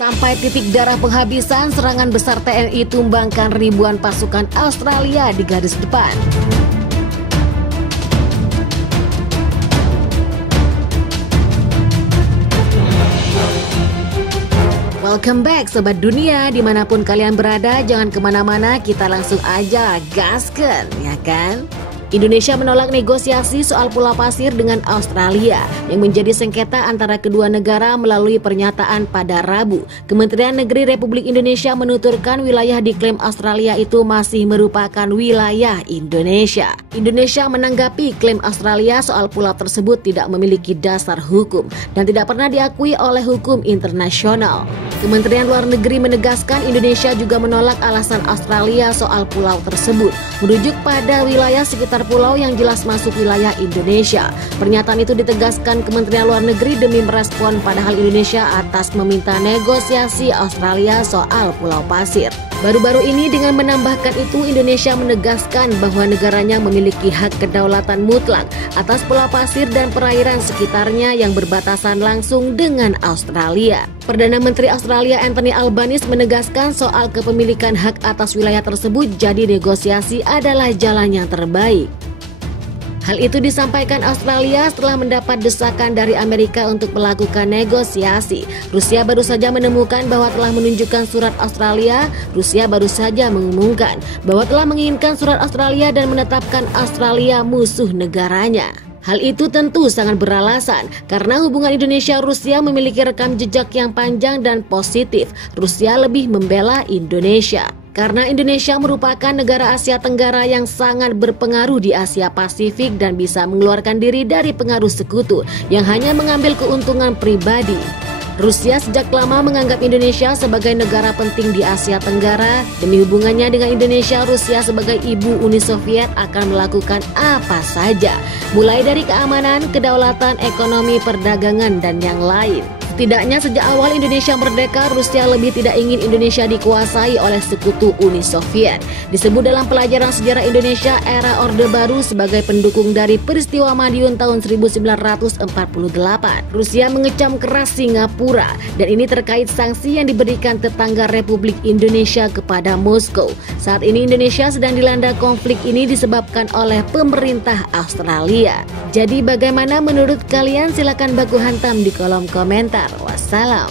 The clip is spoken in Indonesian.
Sampai titik darah penghabisan, serangan besar TNI tumbangkan ribuan pasukan Australia di garis depan. Welcome back Sobat Dunia, dimanapun kalian berada, jangan kemana-mana, kita langsung aja gaskan, ya kan? Indonesia menolak negosiasi soal Pulau Pasir dengan Australia yang menjadi sengketa antara kedua negara melalui pernyataan pada Rabu. Kementerian Negeri Republik Indonesia menuturkan wilayah diklaim Australia itu masih merupakan wilayah Indonesia. Indonesia menanggapi klaim Australia soal pulau tersebut tidak memiliki dasar hukum dan tidak pernah diakui oleh hukum internasional. Kementerian Luar Negeri menegaskan Indonesia juga menolak alasan Australia soal pulau tersebut, merujuk pada wilayah sekitar pulau yang jelas masuk wilayah Indonesia. Pernyataan itu ditegaskan Kementerian Luar Negeri demi merespon padahal Indonesia atas meminta negosiasi Australia soal Pulau Pasir. Baru-baru ini dengan menambahkan itu, Indonesia menegaskan bahwa negaranya memiliki hak kedaulatan mutlak atas Pulau Pasir dan perairan sekitarnya yang berbatasan langsung dengan Australia. Perdana Menteri Australia Anthony Albanese menegaskan soal kepemilikan hak atas wilayah tersebut, jadi negosiasi adalah jalan yang terbaik. Hal itu disampaikan Australia setelah mendapat desakan dari Amerika untuk melakukan negosiasi. Rusia baru saja menemukan bahwa telah menunjukkan surat Australia. Rusia baru saja mengumumkan bahwa telah menginginkan surat Australia dan menetapkan Australia musuh negaranya. Hal itu tentu sangat beralasan karena hubungan Indonesia-Rusia memiliki rekam jejak yang panjang dan positif. Rusia lebih membela Indonesia karena Indonesia merupakan negara Asia Tenggara yang sangat berpengaruh di Asia Pasifik dan bisa mengeluarkan diri dari pengaruh sekutu yang hanya mengambil keuntungan pribadi. Rusia sejak lama menganggap Indonesia sebagai negara penting di Asia Tenggara. Demi hubungannya dengan Indonesia, Rusia sebagai ibu Uni Soviet akan melakukan apa saja, mulai dari keamanan, kedaulatan, ekonomi, perdagangan, dan yang lain. Setidaknya sejak awal Indonesia merdeka, Rusia lebih tidak ingin Indonesia dikuasai oleh sekutu Uni Soviet. Disebut dalam pelajaran sejarah Indonesia era Orde Baru sebagai pendukung dari peristiwa Madiun tahun 1948. Rusia mengecam keras Singapura dan ini terkait sanksi yang diberikan tetangga Republik Indonesia kepada Moskow. Saat ini Indonesia sedang dilanda konflik ini disebabkan oleh pemerintah Australia. Jadi bagaimana menurut kalian? Silakan baku hantam di kolom komentar. Wassalam.